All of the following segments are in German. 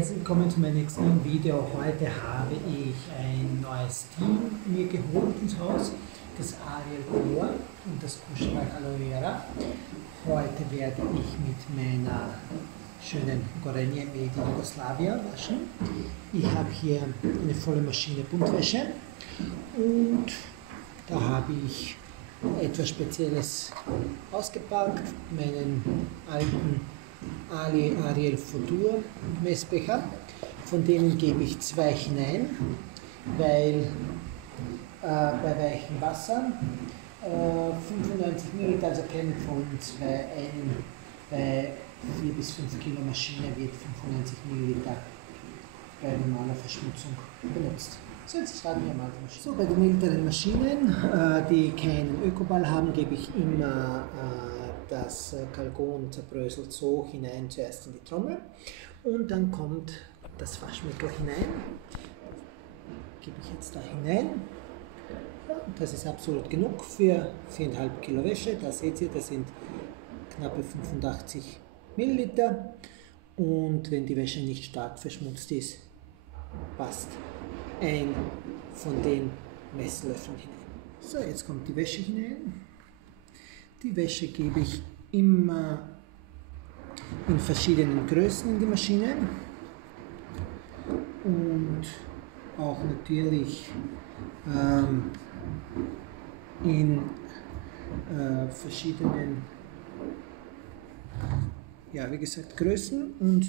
herzlich willkommen zu meinem nächsten Video. Heute habe ich ein neues Team mir geholt ins Haus, das Ariel Color und das Kuschelbach Aloe Vera. Heute werde ich mit meiner schönen Gorenje Made in Yugoslavia waschen. Ich habe hier eine volle Maschine Buntwäsche und da habe ich etwas Spezielles ausgepackt, meinen alten Ariel Futur Messbecher. Von denen gebe ich 2 hinein, weil bei weichem Wasser 95 ml, also kennen von 2 ein, bei 4 bis 5 Kilo Maschine wird 95 ml bei normaler Verschmutzung benutzt. So, jetzt starten wir mal die Maschine. So, bei den älteren Maschinen, die keinen Ökoball haben, gebe ich immer das Kalgon zerbröselt so hinein, zuerst in die Trommel und dann kommt das Waschmittel hinein. Gebe ich jetzt da hinein. Ja, das ist absolut genug für 4,5 Kilo Wäsche. Da seht ihr, das sind knappe 85 Milliliter. Und wenn die Wäsche nicht stark verschmutzt ist, passt ein von den Messlöffeln hinein. So, jetzt kommt die Wäsche hinein. Die Wäsche gebe ich immer in verschiedenen Größen in die Maschine und auch natürlich in verschiedenen, ja, wie gesagt, Größen, und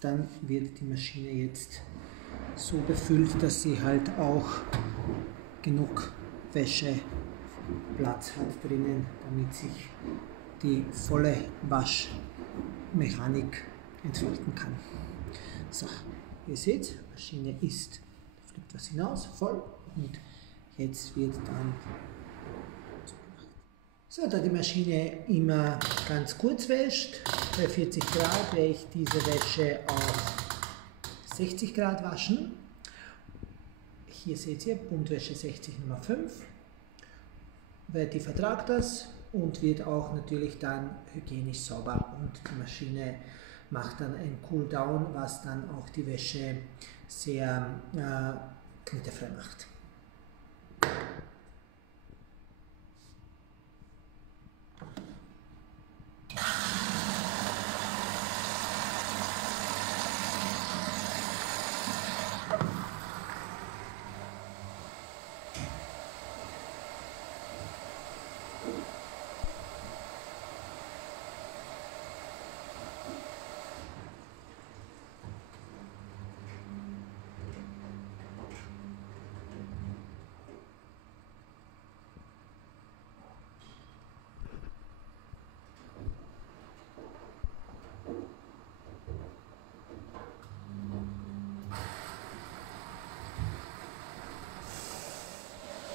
dann wird die Maschine jetzt so befüllt, dass sie halt auch genug Wäscheplatz hat drinnen, damit sich die volle Waschmechanik entfalten kann. So, ihr seht, die Maschine ist, da fliegt was hinaus, voll, und jetzt wird dann so gemacht. So, da die Maschine immer ganz kurz wäscht, bei 40 Grad werde ich diese Wäsche auf 60 Grad waschen. Hier seht ihr, Buntwäsche 60 Nummer 5. Die vertragt das und wird auch natürlich dann hygienisch sauber, und die Maschine macht dann ein Cool Down, was dann auch die Wäsche sehr knittefrei macht.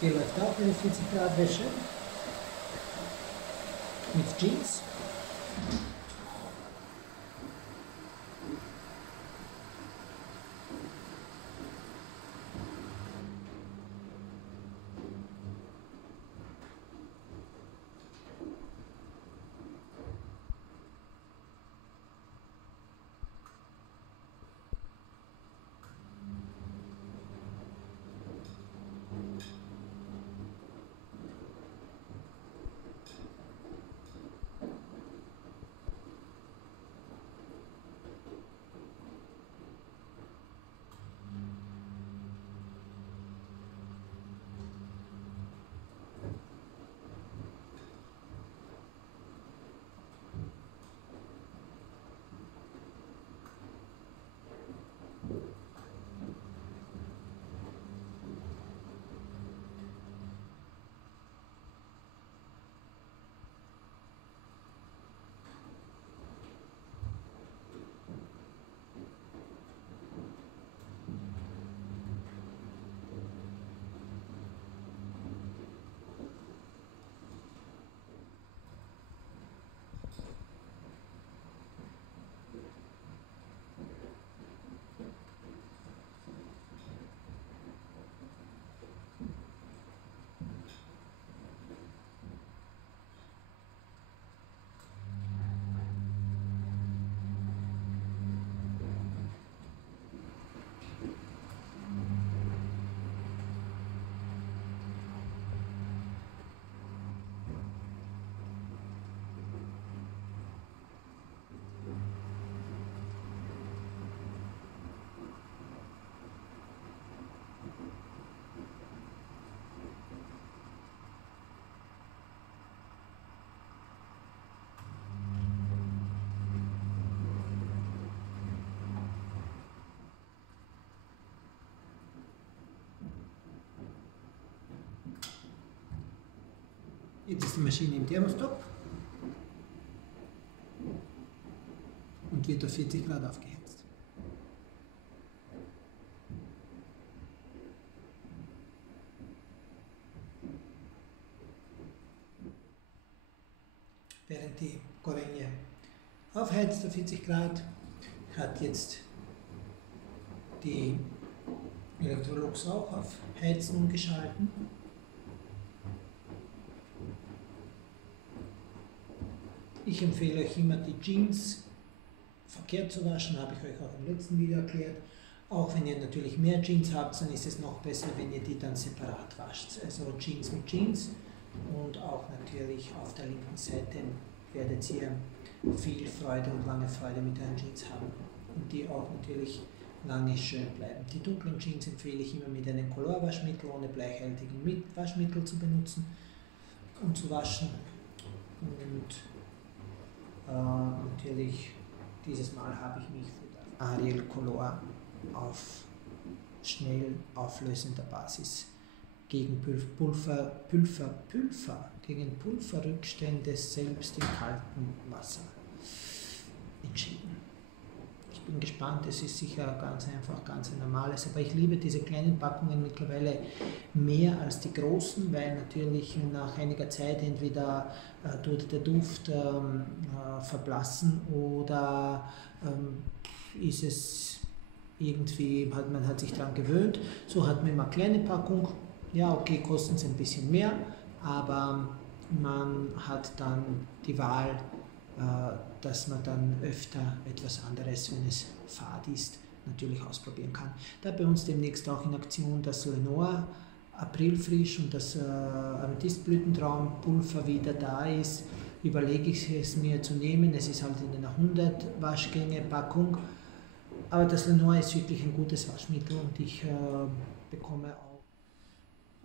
Hier läuft auch eine 40 Grad Wäsche mit Jeans. Jetzt ist die Maschine im Thermostat und wird auf 40 Grad aufgeheizt. Während die Gorenge aufheizt auf 40 Grad, hat jetzt die Electrolux auch auf Heizen umgeschalten. Ich empfehle euch immer, die Jeans verkehrt zu waschen, habe ich euch auch im letzten Video erklärt. Auch wenn ihr natürlich mehr Jeans habt, dann ist es noch besser, wenn ihr die dann separat wascht. Also Jeans mit Jeans und auch natürlich auf der linken Seite werdet ihr viel Freude und lange Freude mit euren Jeans haben und die auch natürlich lange schön bleiben. Die dunklen Jeans empfehle ich immer mit einem Colorwaschmittel ohne bleihaltigen Waschmittel zu benutzen und zu waschen. Und natürlich dieses Mal habe ich mich für das Ariel Color auf schnell auflösender Basis gegen gegen Pulverrückstände selbst im kalten Wasser entschieden. Ich bin gespannt, es ist sicher ganz einfach, ganz ein normales, aber ich liebe diese kleinen Packungen mittlerweile mehr als die großen, weil natürlich nach einiger Zeit entweder tut der Duft verblassen oder ist es irgendwie, man hat sich daran gewöhnt. So hat man immer eine kleine Packung, ja okay, kosten sie ein bisschen mehr, aber man hat dann die Wahl, dass man dann öfter etwas anderes, wenn es fad ist, natürlich ausprobieren kann. Da bei uns demnächst auch in Aktion das Lenore Aprilfrisch und das Amethystblütentraumpulver wieder da ist, überlege ich es mir zu nehmen. Es ist halt in einer 100 Waschgänge Packung, aber das Lenore ist wirklich ein gutes Waschmittel und ich bekomme auch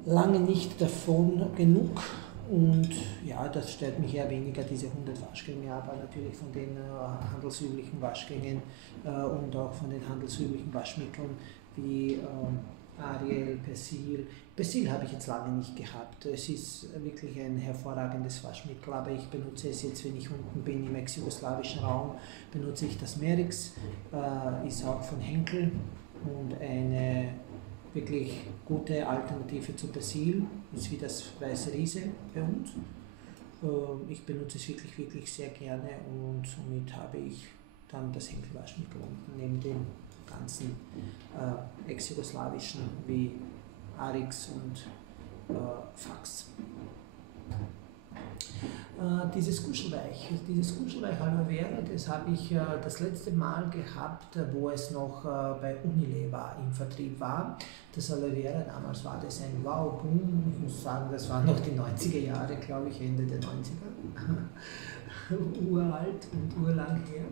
lange nicht davon genug. Und ja, das stört mich eher weniger, diese 100 Waschgänge, aber natürlich von den handelsüblichen Waschgängen und auch von den handelsüblichen Waschmitteln wie Ariel, Persil. Persil habe ich jetzt lange nicht gehabt. Es ist wirklich ein hervorragendes Waschmittel, aber ich benutze es jetzt, wenn ich unten bin im ex-jugoslawischen Raum, benutze ich das Merix, ist auch von Henkel und eine wirklich gute Alternative zu Persil, ist wie das Weiße Riese bei uns. Ich benutze es wirklich, wirklich sehr gerne und somit habe ich dann das Henkel-Waschmittel unten neben dem ganzen ex-jugoslawischen wie Arix und Fax. Dieses Kuschelweich Aloe Vera, das habe ich das letzte Mal gehabt, wo es noch bei Unilever im Vertrieb war. Das Aloe Vera, damals war das ein Wow-Boom. Ich muss sagen, das waren noch die 90er Jahre, glaube ich, Ende der 90er. Uralt und urlang her.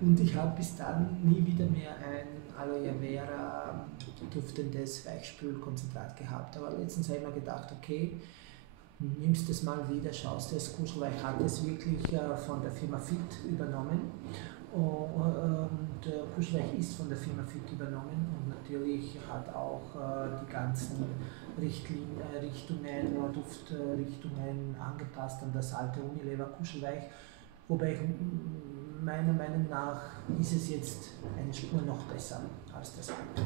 Und ich habe bis dann nie wieder mehr ein Aloe Vera duftendes Weichspülkonzentrat gehabt. Aber letztens habe ich mir gedacht, okay, nimmst es mal wieder, schaust es, Kuschelweich hat es wirklich von der Firma Fit übernommen und Kuschelweich ist von der Firma Fit übernommen und natürlich hat auch die ganzen Richtungen, Duftrichtungen angepasst an das alte Unilever Kuschelweich, wobei meiner Meinung nach ist es jetzt eine Spur noch besser als das alte.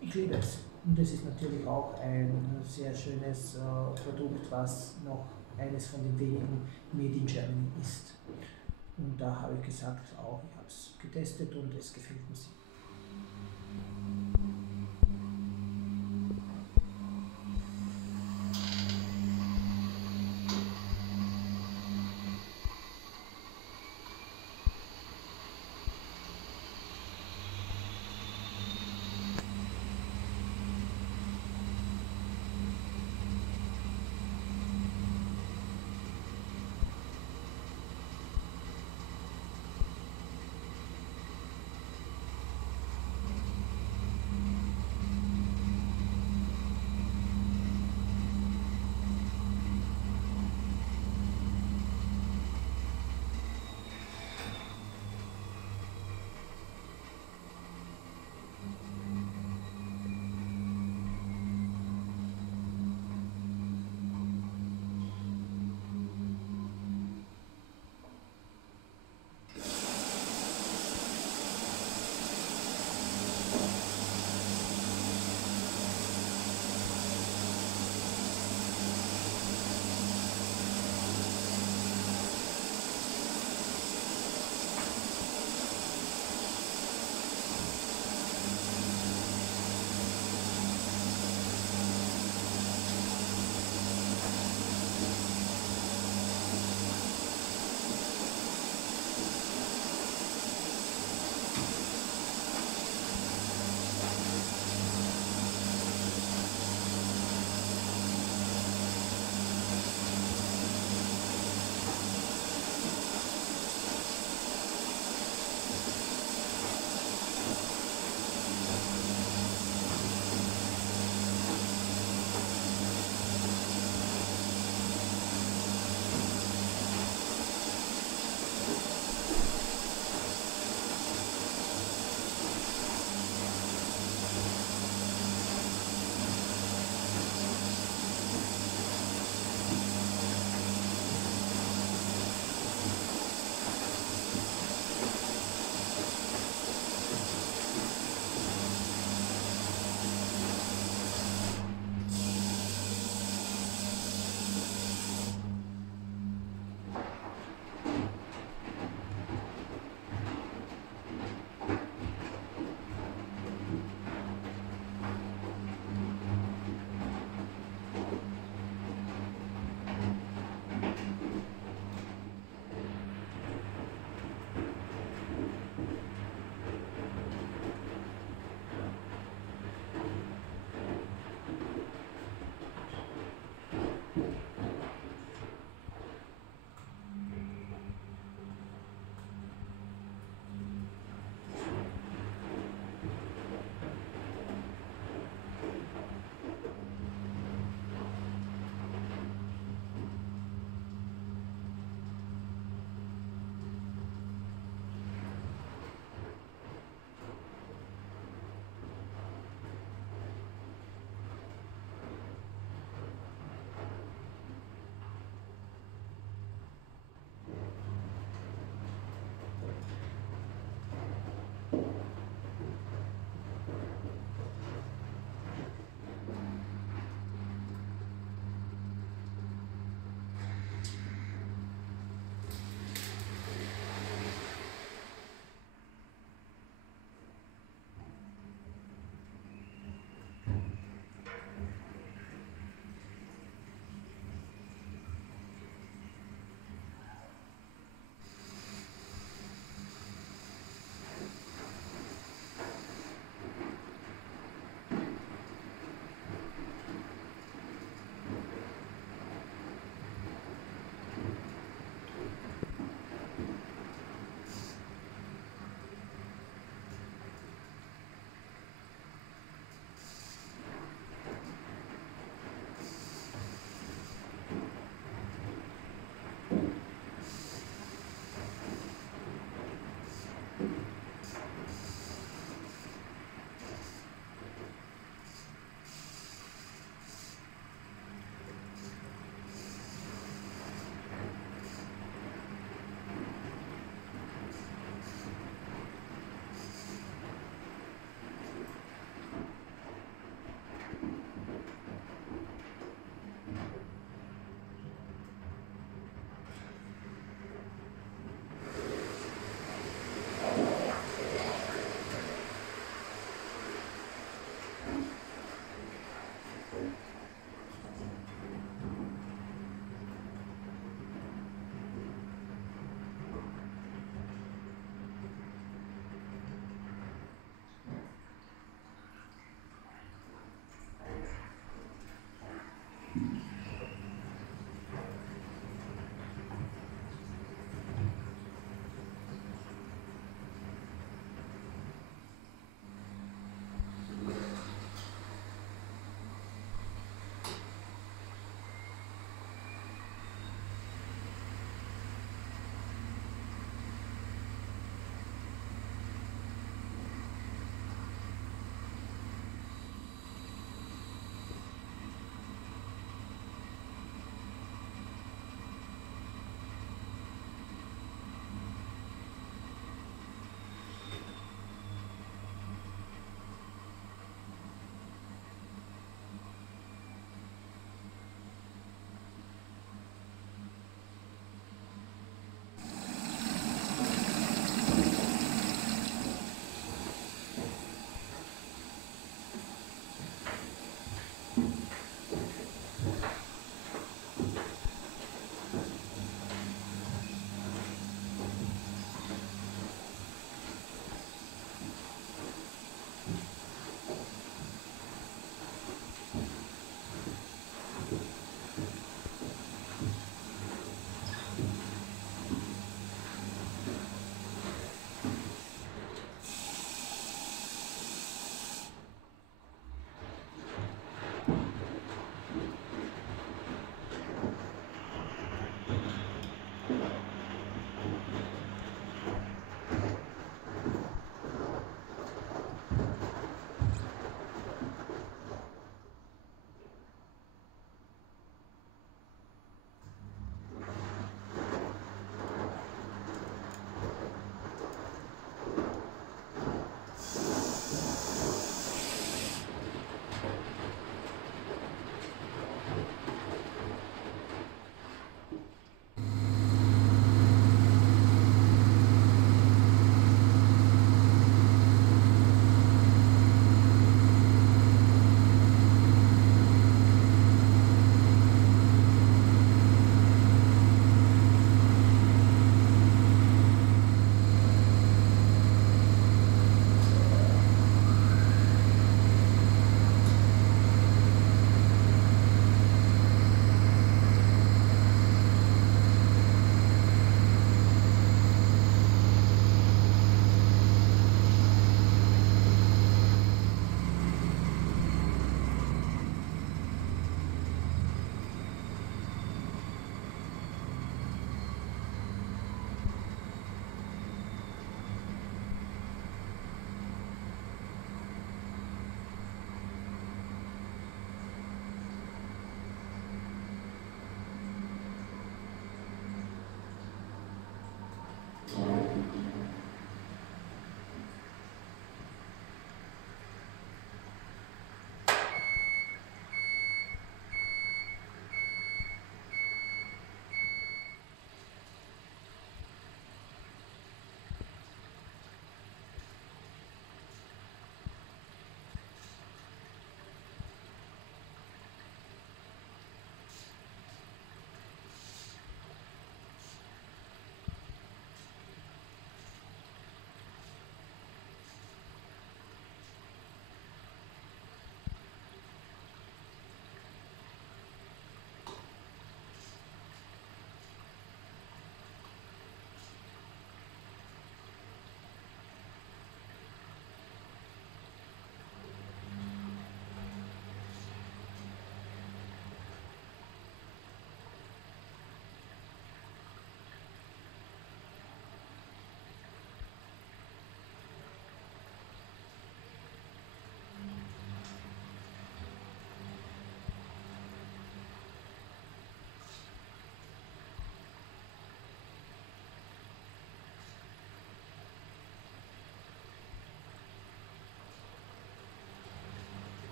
Ich liebe es. Und es ist natürlich auch ein sehr schönes Produkt, was noch eines von den wenigen Made in Germany ist. Und da habe ich gesagt, auch ich habe es getestet und es gefällt mir sehr.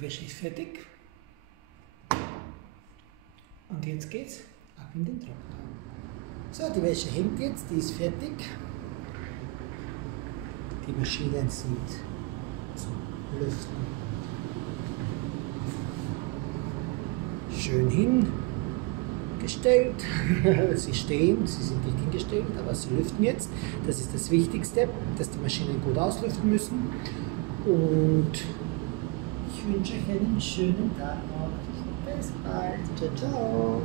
die Wäsche ist fertig. Und jetzt geht's ab in den Trockner. So, die Wäsche hängt jetzt, die ist fertig. Die Maschine sieht zum Lüften schön hingestellt. Sie stehen, sie sind nicht hingestellt, aber sie lüften jetzt. Das ist das Wichtigste, dass die Maschinen gut auslüften müssen. Und ich wünsche euch einen schönen Tag noch. Bis bald. Ciao, ciao.